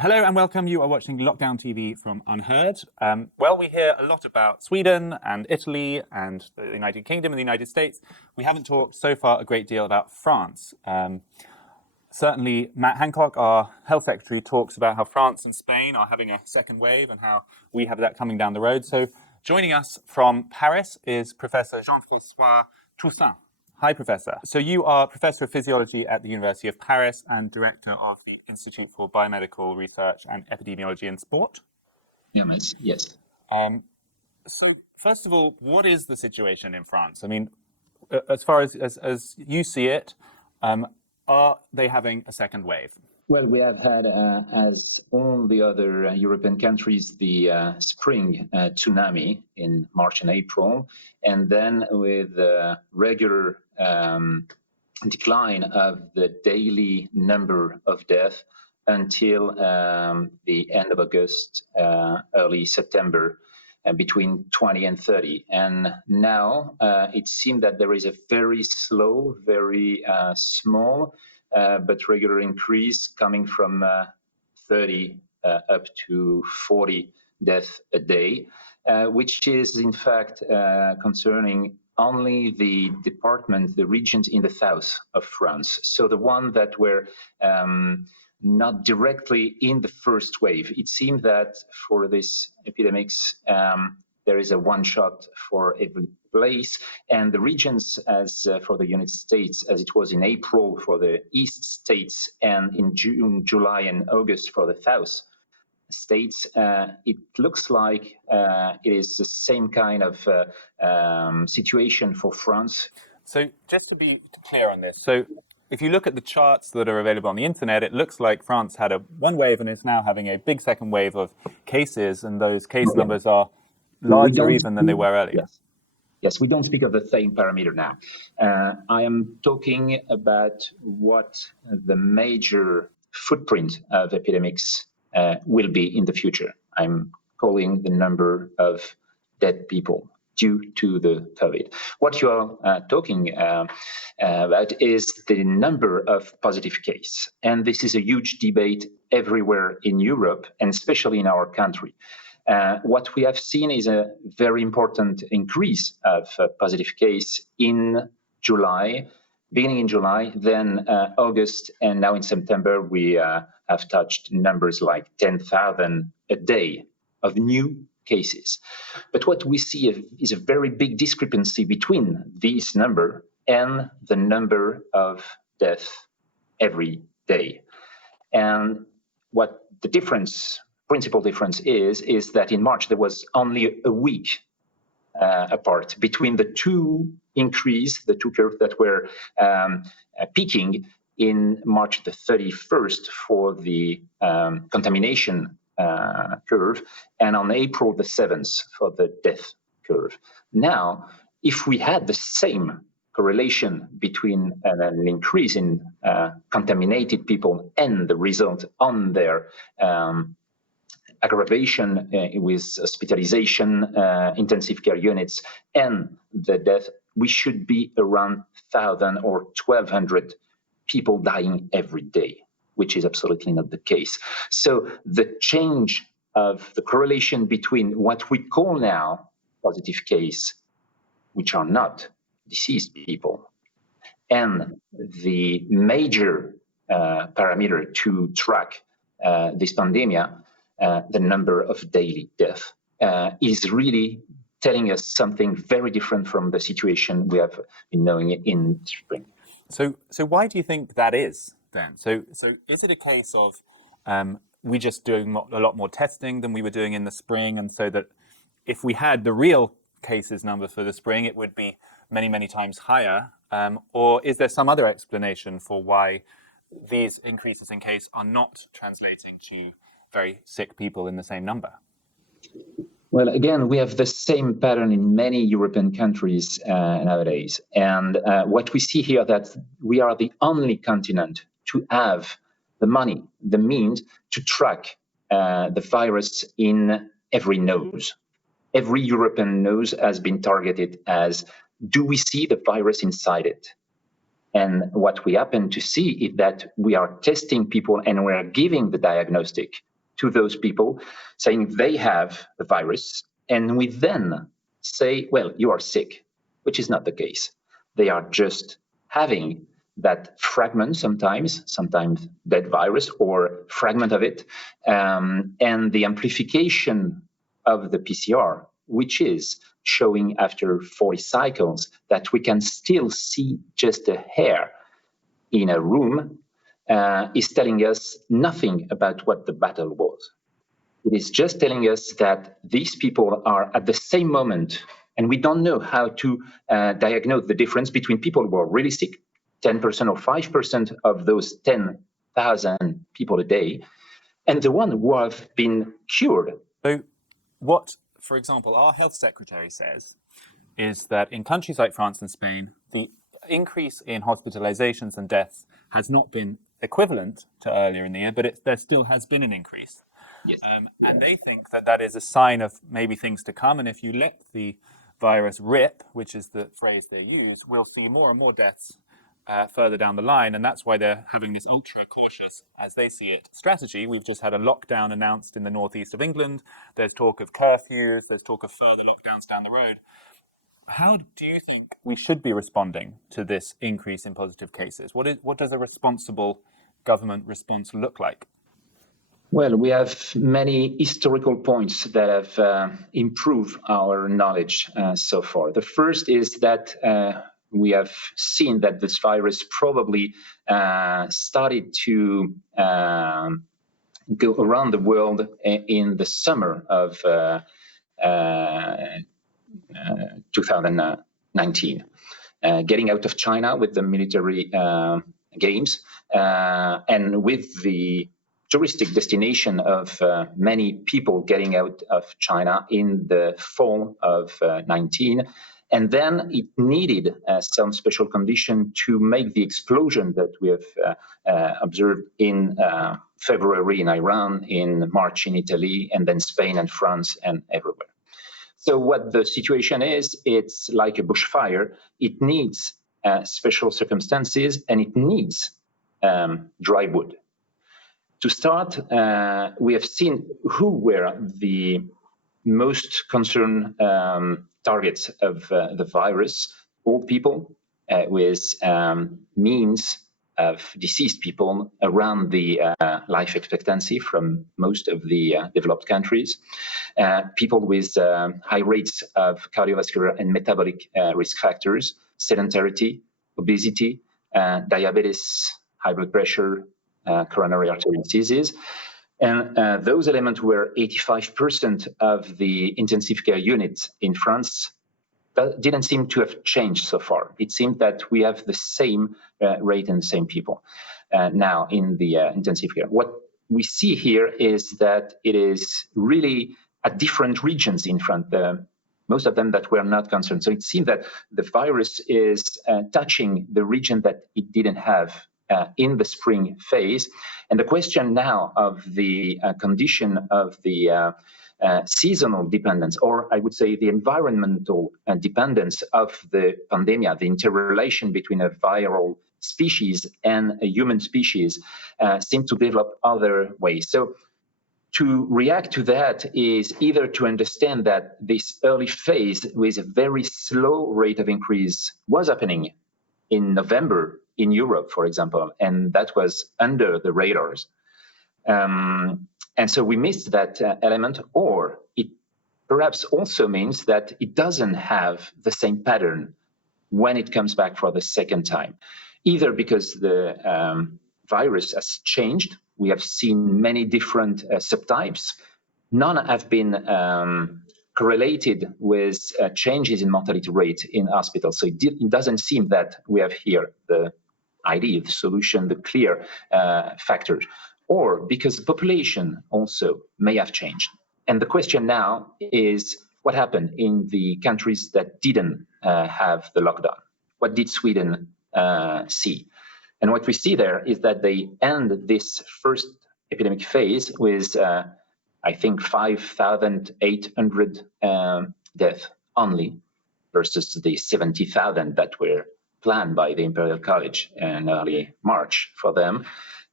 Hello and welcome. You are watching Lockdown TV from UnHerd. We hear a lot about Sweden and Italy and the United Kingdom and the United States. We haven't talked so far a great deal about France. Certainly, Matt Hancock, our health secretary, talks about how France and Spain are having a second wave and how we have that coming down the road. So joining us from Paris is Professor Jean-Francois Toussaint. Hi, Professor. So you are Professor of Physiology at the University of Paris and Director of the Institute for Biomedical Research and Epidemiology in Sport? IRMES, yes. So first of all, what is the situation in France? I mean, as far as you see it, are they having a second wave? Well, we have had, as all the other European countries, the spring tsunami in March and April, and then with regular decline of the daily number of deaths until the end of August, early September, between 20 and 30. And now it seems that there is a very slow, very small, but regular increase coming from 30 up to 40 deaths a day, which is in fact concerning only the departments, the regions in the south of France. So the one that were not directly in the first wave. It seems that for this epidemics, there is a one shot for every place, and the regions, as for the United States, as it was in April for the East states, and in June, July, and August for the South states, it looks like it is the same kind of situation for France. So just to be clear on this, so if you look at the charts that are available on the internet, it looks like France had one wave and is now having a big second wave of cases, and those case numbers are larger even than they were earlier. Yes, we don't speak of the same parameter now. I am talking about what the major footprint of epidemics will be in the future. I'm calling the number of dead people due to the COVID. What you are talking about is the number of positive cases. And this is a huge debate everywhere in Europe, and especially in our country. What we have seen is a very important increase of positive case in July, beginning in July, then August, and now in September, we have touched numbers like 10,000 a day of new cases. But what we see is a very big discrepancy between this number and the number of deaths every day. And what the principal difference is that in March there was only a week apart between the two curves that were peaking in March the 31st for the contamination curve, and on April the 7th for the death curve. Now, if we had the same correlation between an increase in contaminated people and the result on their aggravation with hospitalization, intensive care units, and the death, we should be around 1,000 or 1,200 people dying every day, which is absolutely not the case. So the change of the correlation between what we call now positive case, which are not deceased people, and the major parameter to track this pandemic, the number of daily deaths, is really telling us something very different from the situation we have been knowing in spring. So why do you think that is then? So is it a case of we just doing a lot more testing than we were doing in the spring, and so that if we had the real cases number for the spring, it would be many, many times higher? Or is there some other explanation for why these increases in case are not translating to very sick people in the same number? Well, again, we have the same pattern in many European countries nowadays. And what we see here that we are the only continent to have the money, the means to track the virus in every nose. Every European nose has been targeted as, do we see the virus inside it? And what we happen to see is that we are testing people and we are giving the diagnostic to those people, saying they have the virus, and we then say, well, you are sick, which is not the case. They are just having that fragment, sometimes dead virus or fragment of it, and the amplification of the PCR, which is showing after 40 cycles that we can still see just a hair in a room, is telling us nothing about what the battle was. It is just telling us that these people are at the same moment, and we don't know how to diagnose the difference between people who are really sick, 10% or 5% of those 10,000 people a day, and the one who have been cured. So what, for example, our health secretary says is that in countries like France and Spain, the increase in hospitalizations and deaths has not been equivalent to earlier in the year, but there still has been an increase. Yes. And they think that that is a sign of maybe things to come. And if you let the virus rip, which is the phrase they use, we'll see more and more deaths further down the line. And that's why they're having this ultra cautious, as they see it, strategy. We've just had a lockdown announced in the northeast of England. There's talk of curfews. There's talk of further lockdowns down the road. How do you think we should be responding to this increase in positive cases? What does a responsible government response look like? Well, we have many historical points that have improved our knowledge so far. The first is that we have seen that this virus probably started to go around the world in the summer of 2019, getting out of China with the military games and with the touristic destination of many people getting out of China in the fall of 19. And then it needed some special condition to make the explosion that we have observed in February in Iran, in March in Italy, and then Spain and France and everywhere. So what the situation is, it's like a bushfire. It needs special circumstances, and it needs dry wood. To start, we have seen who were the most concerned targets of the virus: old people with means of deceased people around the life expectancy from most of the developed countries, people with high rates of cardiovascular and metabolic risk factors, sedentarity, obesity, diabetes, high blood pressure, coronary artery diseases. And those elements were 85% of the intensive care units in France. That didn't seem to have changed so far. It seemed that we have the same rate and the same people now in the intensive care. What we see here is that it is really at different regions in France, most of them that were not concerned. So it seemed that the virus is touching the region that it didn't have in the spring phase. And the question now of the condition of the seasonal dependence, or I would say the environmental dependence of the pandemic, the interrelation between a viral species and a human species, seem to develop other ways. So to react to that is either to understand that this early phase with a very slow rate of increase was happening in November in Europe, for example, and that was under the radars. And so we missed that element, or it perhaps also means that it doesn't have the same pattern when it comes back for the second time, either because the virus has changed. We have seen many different subtypes. None have been correlated with changes in mortality rate in hospitals. So it doesn't seem that we have here the idea, the solution, the clear factors, or because the population also may have changed. And the question now is what happened in the countries that didn't have the lockdown? What did Sweden see? And what we see there is that they end this first epidemic phase with, I think, 5,800 deaths only versus the 70,000 that were planned by the Imperial College in early March for them.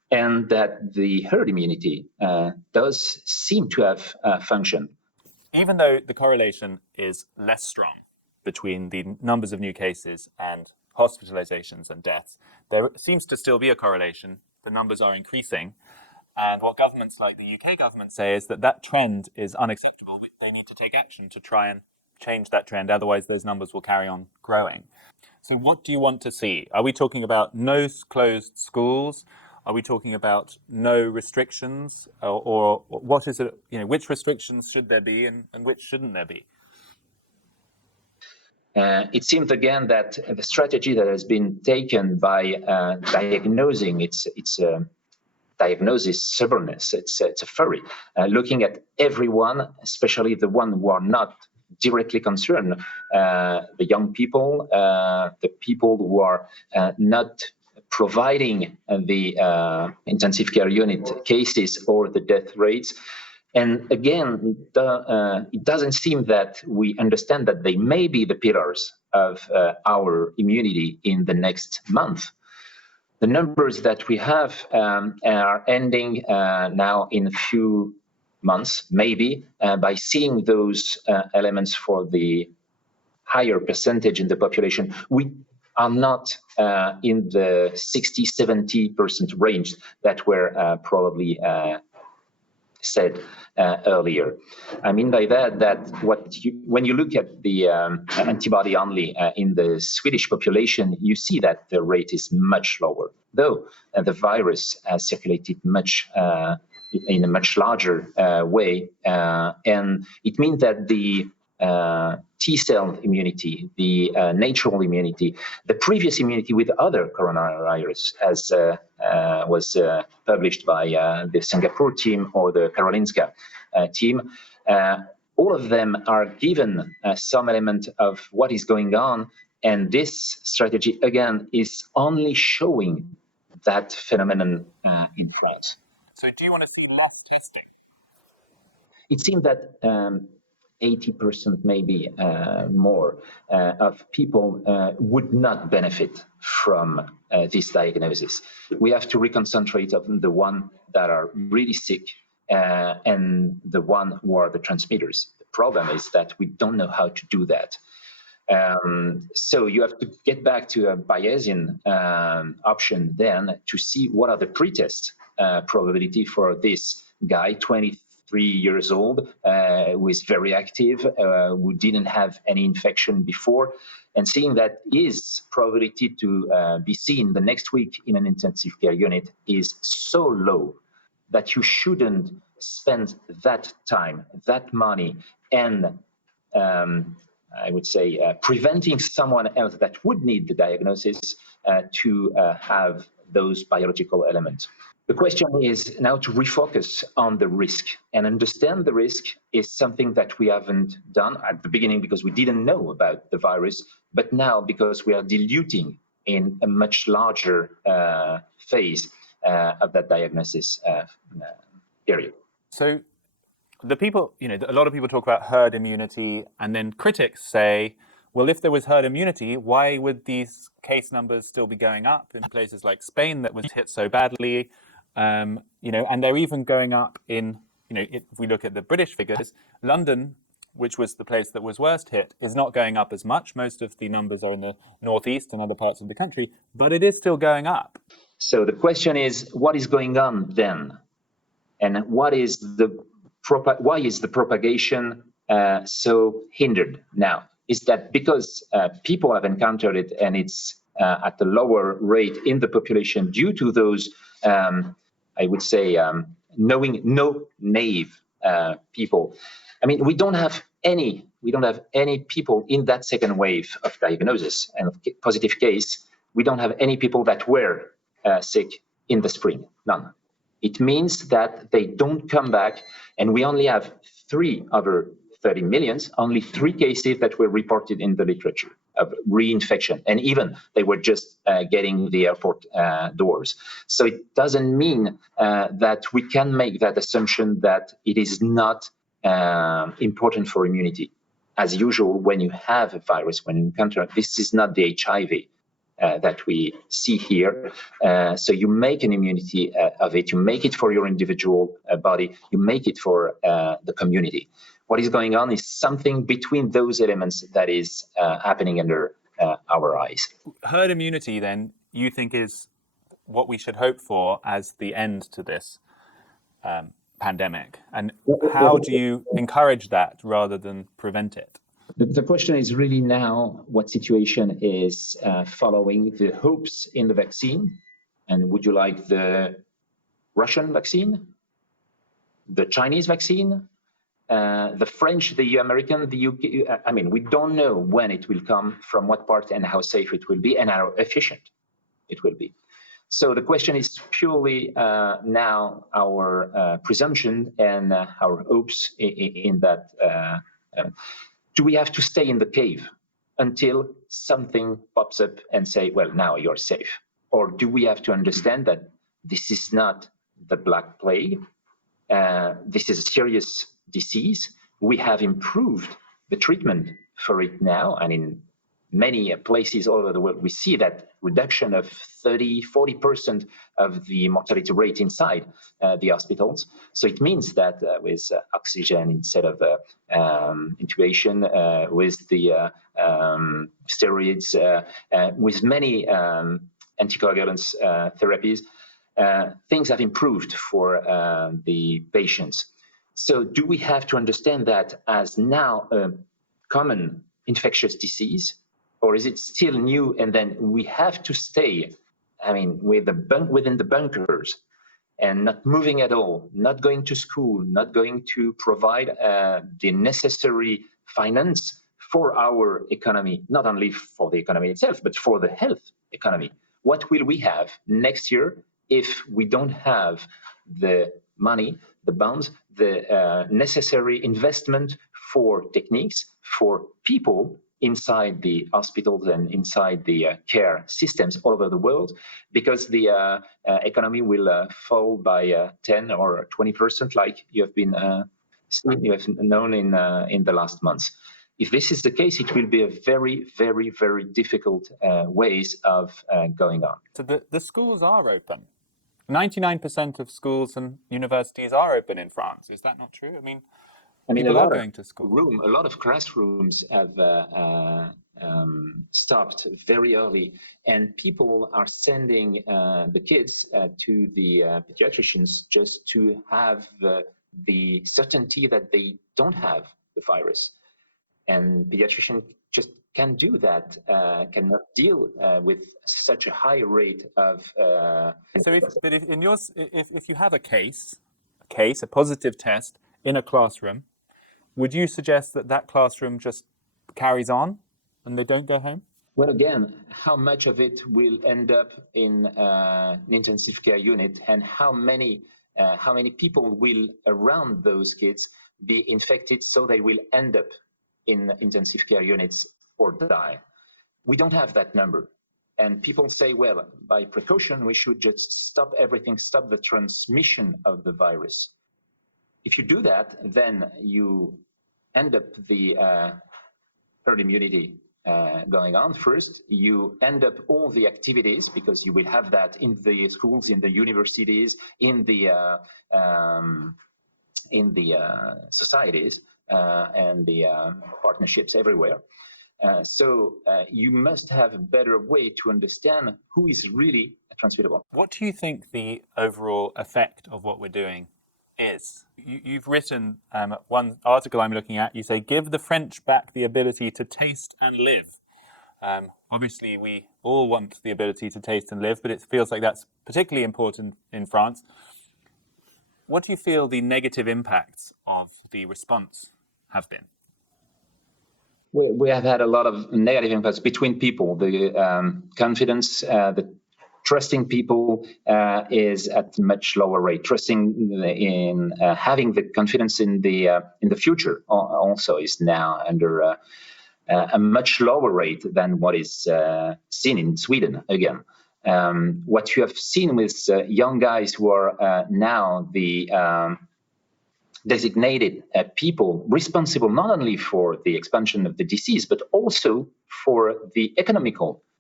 and that the herd immunity does seem to have function. Even though the correlation is less strong between the numbers of new cases and hospitalizations and deaths, there seems to still be a correlation. The numbers are increasing. And what governments like the UK government say is that that trend is unacceptable. They need to take action to try and change that trend. Otherwise, those numbers will carry on growing. So what do you want to see? Are we talking about no closed schools? Are we talking about no restrictions? Or what is it, which restrictions should there be and which shouldn't there be? It seems again that the strategy that has been taken by diagnosing its diagnosis stubbornness, it's a fury, looking at everyone, especially the one who are not directly concerned, the young people, the people who are not providing the intensive care unit cases or the death rates. And again, it doesn't seem that we understand that they may be the pillars of our immunity in the next month. The numbers that we have are ending now in a few months, maybe, by seeing those elements for the higher percentage in the population. We are not in the 60-70% range that were probably said earlier. I mean by that when you look at the antibody only in the Swedish population, you see that the rate is much lower, though the virus has circulated much in a much larger way, and it means that the T-cell immunity, the natural immunity, the previous immunity with other coronavirus, as was published by the Singapore team or the Karolinska team, all of them are given some element of what is going on. And this strategy, again, is only showing that phenomenon in France. So do you want to see less testing? It seems that 80%, maybe more, of people would not benefit from this diagnosis. We have to reconcentrate on the one that are really sick and the one who are the transmitters. The problem is that we don't know how to do that. So you have to get back to a Bayesian option then to see what are the pretest probability for this guy, 23 years old, who is very active, who didn't have any infection before, and seeing that his probability to be seen the next week in an intensive care unit is so low that you shouldn't spend that time, that money, and I would say preventing someone else that would need the diagnosis to have those biological elements. The question is now to refocus on the risk, and understand the risk is something that we haven't done at the beginning because we didn't know about the virus, but now because we are diluting in a much larger phase of that diagnosis period. So the people, a lot of people talk about herd immunity, and then critics say, well, if there was herd immunity, why would these case numbers still be going up in places like Spain that was hit so badly? And they're even going up in, if we look at the British figures, London, which was the place that was worst hit, is not going up as much. Most of the numbers are in the northeast and other parts of the country, but it is still going up. So the question is, what is going on then? And why is the propagation so hindered now? Is that because people have encountered it and it's at a lower rate in the population due to those, I would say, naive people? I mean, we don't have any people in that second wave of diagnosis and of positive case. We don't have any people that were sick in the spring, none. It means that they don't come back, and we only have 3 over 30 million, only 3 cases that were reported in the literature of reinfection, and even they were just getting the airport doors. So it doesn't mean that we can make that assumption that it is not important for immunity. As usual, when you have a virus, when you encounter, this is not the HIV. that we see here. So you make an immunity of it, you make it for your individual body, you make it for the community. What is going on is something between those elements that is happening under our eyes. Herd immunity, then, you think is what we should hope for as the end to this pandemic? And how do you encourage that rather than prevent it? The question is really now what situation is following the hopes in the vaccine. And would you like the Russian vaccine, the Chinese vaccine, the French, the American, the UK? I mean, we don't know when it will come, from what part, and how safe it will be, and how efficient it will be. So the question is purely now our presumption and our hopes in that. Do we have to stay in the cave until something pops up and say, well, now you're safe? Or do we have to understand that this is not the Black Plague? This is a serious disease. We have improved the treatment for it now, and in many places all over the world, we see that reduction of 30–40% of the mortality rate inside the hospitals. So it means that with oxygen instead of intubation, with the steroids, with many anticoagulants therapies, things have improved for the patients. So do we have to understand that as now a common infectious disease, or is it still new, and then we have to stay, I mean, within the bunkers and not moving at all, not going to school, not going to provide the necessary finance for our economy, not only for the economy itself, but for the health economy? What will we have next year if we don't have the money, the bonds, the necessary investment for techniques, for people inside the hospitals and inside the care systems all over the world, because the economy will fall by 10 or 20%, like you have been you have known in the last months. If this is the case, it will be a very, very, very difficult ways of going on. So the schools are open. 99% of schools and universities are open in France. Is that not true? I mean, people are going to school. A lot of classrooms have stopped very early, and people are sending the kids to the pediatricians just to have the certainty that they don't have the virus. And pediatricians just can't do that, cannot deal with such a high rate of. So, if you have a positive test in a classroom, would you suggest that classroom just carries on and they don't go home? Well, again, how much of it will end up in an intensive care unit, and how many people will around those kids be infected so they will end up in intensive care units or die? We don't have that number. And people say, well, by precaution, we should just stop everything, stop the transmission of the virus. If you do that, then you end up the herd immunity going on first. You end up all the activities, because you will have that in the schools, in the universities, in the societies, and the partnerships everywhere. So you must have a better way to understand who is really transmittable. What do you think the overall effect of what we're doing is? You've written one article I'm looking at, you say, give the French back the ability to taste and live. Obviously, we all want the ability to taste and live, but it feels like that's particularly important in France. What do you feel the negative impacts of the response have been? We have had a lot of negative impacts between people. The confidence, the trusting people is at a much lower rate. Trusting in having the confidence in the future also is now under a much lower rate than what is seen in Sweden. Again, what you have seen with young guys who are now the designated people responsible not only for the expansion of the disease, but also for the economical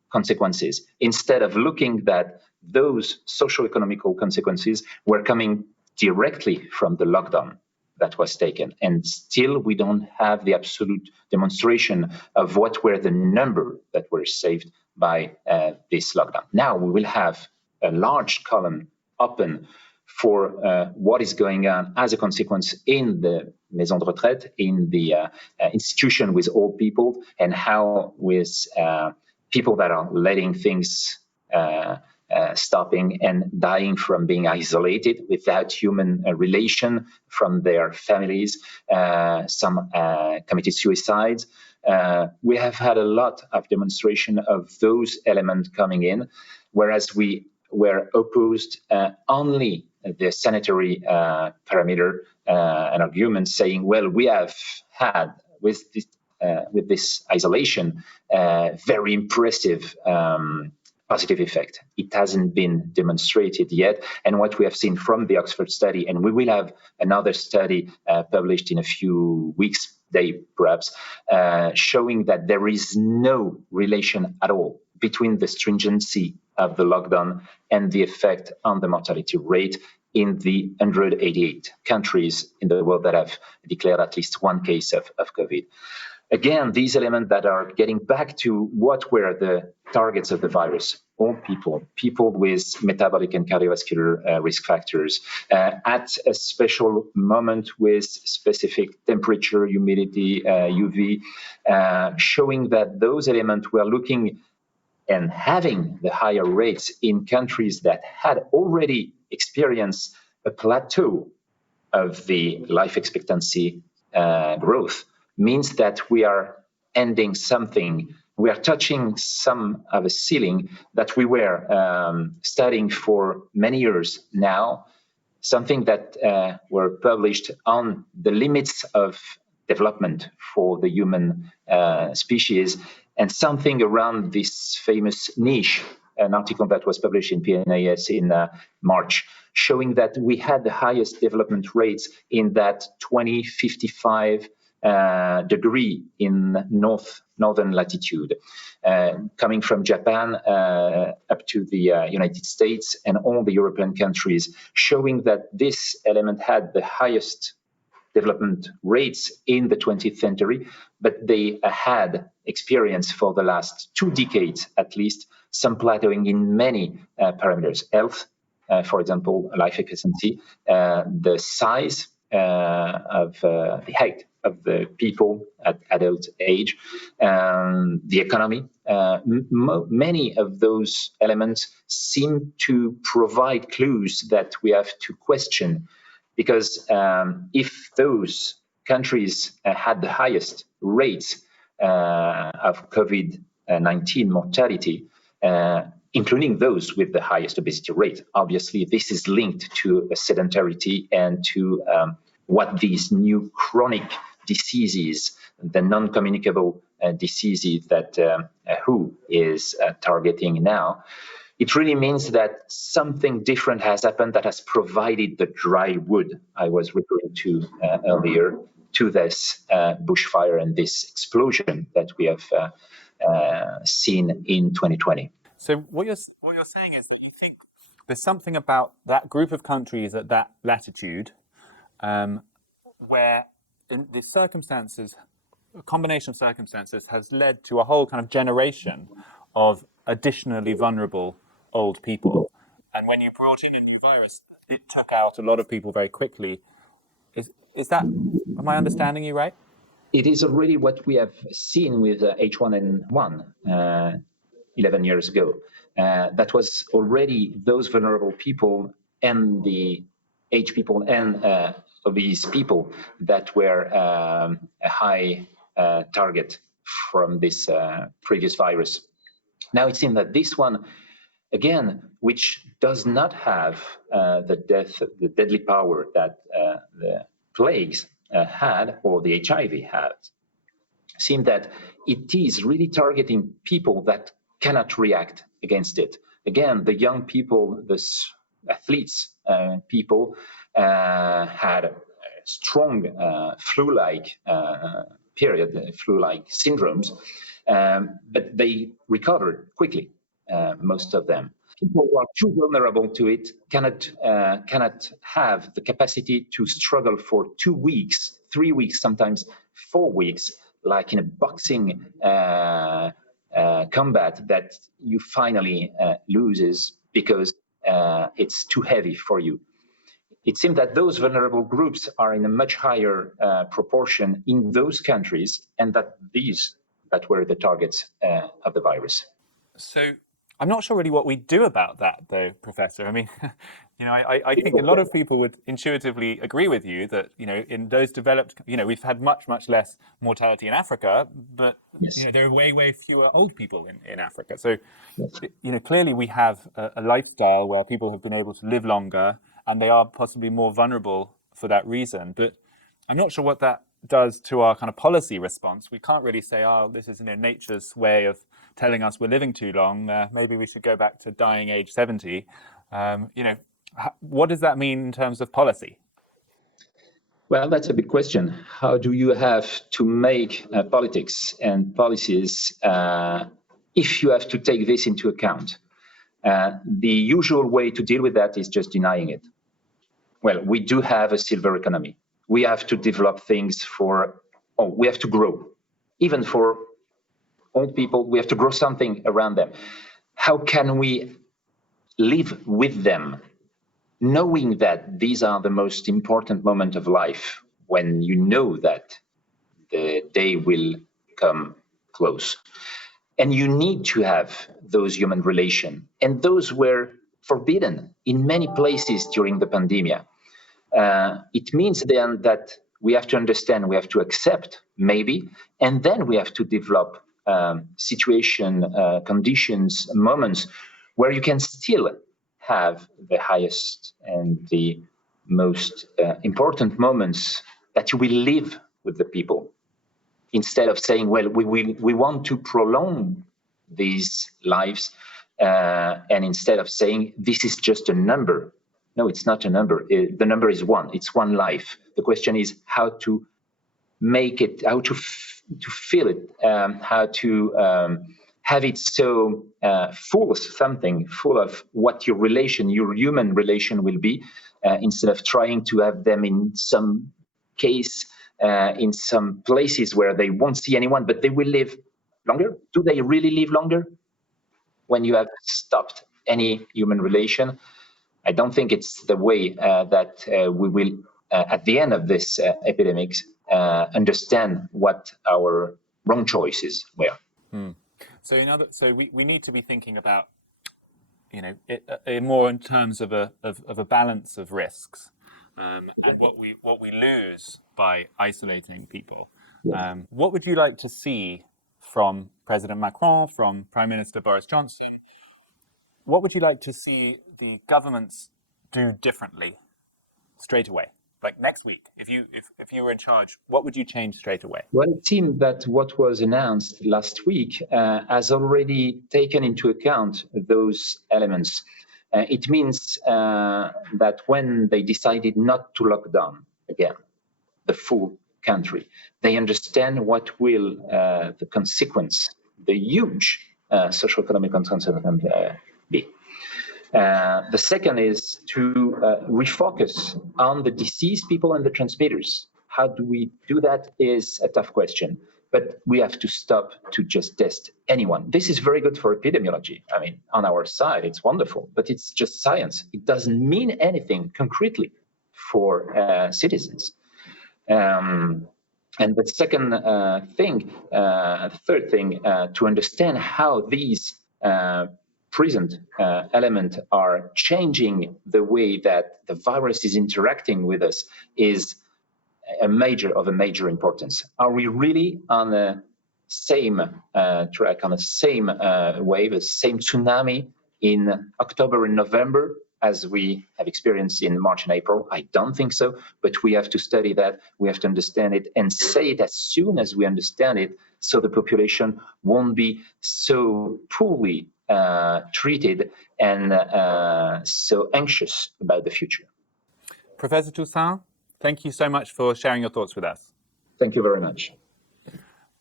consequences, instead of looking that those socio-economical consequences were coming directly from the lockdown that was taken. And still, we don't have the absolute demonstration of what were the number that were saved by this lockdown. Now we will have a large column open for what is going on as a consequence in the maison de retraite, in the institution with old people, and how with people that are letting things stopping and dying from being isolated without human relation from their families. Some committed suicides. We have had a lot of demonstration of those elements coming in, whereas we were opposed only the sanitary parameter, an argument saying, well, we have had with this isolation very impressive positive effect. It hasn't been demonstrated yet. And what we have seen from the Oxford study, and we will have another study published in a few weeks, perhaps, showing that there is no relation at all between the stringency of the lockdown and the effect on the mortality rate in the 188 countries in the world that have declared at least one case of COVID. Again, these elements that are getting back to what were the targets of the virus: old people, people with metabolic and cardiovascular risk factors, at a special moment with specific temperature, humidity, UV, showing that those elements were looking and having the higher rates in countries that had already experienced a plateau of the life expectancy growth. Means that we are ending something, we are touching some of a ceiling that we were studying for many years now, something that were published on the limits of development for the human species, and something around this famous niche, an article that was published in PNAS in March, showing that we had the highest development rates in that 2055 degree in northern latitude, coming from Japan up to the United States and all the European countries, showing that this element had the highest development rates in the 20th century, but they had experienced for the last 2 decades at least some plateauing in many parameters: health, for example, life expectancy, the size of the height of the people at adult age, the economy. Many of those elements seem to provide clues that we have to question, because if those countries had the highest rates of COVID-19 mortality, including those with the highest obesity rate, obviously this is linked to sedentarity and to what these new chronic diseases, the non-communicable diseases that WHO is targeting now. It really means that something different has happened that has provided the dry wood I was referring to earlier to this bushfire and this explosion that we have seen in 2020. So what you're saying is that you think there's something about that group of countries at that latitude where in the circumstances, a combination of circumstances has led to a whole kind of generation of additionally vulnerable old people. And when you brought in a new virus, it took out a lot of people very quickly. Is that, am I understanding you right? It is already what we have seen with H1N1 11 years ago. That was already those vulnerable people and the age people and obese people that were a high target from this previous virus. Now it seems that this one, again, which does not have the deadly power that the plagues had or the HIV had, seems that it is really targeting people that cannot react against it. Again, the young people, the athletes people had a strong flu-like period, flu-like syndromes, but they recovered quickly, most of them. People who are too vulnerable to it cannot have the capacity to struggle for 2 weeks, 3 weeks, sometimes 4 weeks, like in a boxing combat that you finally loses because it's too heavy for you. It seems that those vulnerable groups are in a much higher proportion in those countries, and that were the targets of the virus. So I'm not sure really what we do about that, though, Professor. I mean, I think a lot of people would intuitively agree with you that, in those developed, we've had much, much less mortality in Africa, but, Yes. there are way, way fewer old people in Africa. So, Yes. clearly we have a lifestyle where people have been able to live longer and they are possibly more vulnerable for that reason. But I'm not sure what that does to our kind of policy response. We can't really say, oh, this is nature's way of telling us we're living too long. Maybe we should go back to dying age 70. What does that mean in terms of policy? Well, that's a big question. How do you have to make politics and policies if you have to take this into account? The usual way to deal with that is just denying it. Well, we do have a silver economy. We have to develop things we have to grow. Even for old people, we have to grow something around them. How can we live with them, knowing that these are the most important moment of life, when you know that the day will come close? And you need to have those human relations. And those were forbidden in many places during the pandemic. It means then that we have to understand, we have to accept, maybe, and then we have to develop conditions, moments where you can still have the highest and the most important moments that you will live with the people, instead of saying, well, we want to prolong these lives, and instead of saying this is just a number. No, it's not a number. The number is one. It's one life. The question is how to make it, how to feel it, how to have it so full of something, full of what your human relation will be, instead of trying to have them in some case, in some places where they won't see anyone, but they will live longer. Do they really live longer when you have stopped any human relation? I don't think it's the way that we will, at the end of this epidemic, understand what our wrong choices were. So we need to be thinking about, more in terms of a balance of risks, and what we lose by isolating people. What would you like to see from President Macron, from Prime Minister Boris Johnson? What would you like to see the governments do differently straight away? Like next week, if you were in charge, what would you change straight away? Well, it seems that what was announced last week has already taken into account those elements. It means that when they decided not to lock down again the full country, they understand what will the consequence, the huge social economic consequence be. The second is to refocus on the diseased people and the transmitters. How do we do that is a tough question, but we have to stop to just test anyone. This is very good for epidemiology. I mean, on our side, it's wonderful, but it's just science. It doesn't mean anything concretely for citizens. And the third thing, to understand how these present elements are changing the way that the virus is interacting with us is of a major importance. Are we really on the same track, on the same wave, the same tsunami in October and November as we have experienced in March and April? I don't think so, but we have to study that, we have to understand it, and say it as soon as we understand it, so the population won't be so poorly treated and so anxious about the future. Professor Toussaint, thank you so much for sharing your thoughts with us. Thank you very much.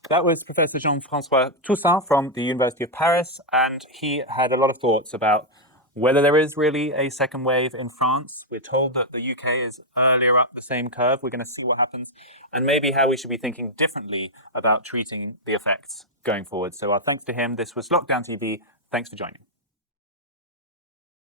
That was Professor Jean-Francois Toussaint from the University of Paris, and he had a lot of thoughts about whether there is really a second wave in France. We're told that the UK is earlier up the same curve. We're going to see what happens, and maybe how we should be thinking differently about treating the effects going forward. So our thanks to him. This was Lockdown TV. Thanks for joining.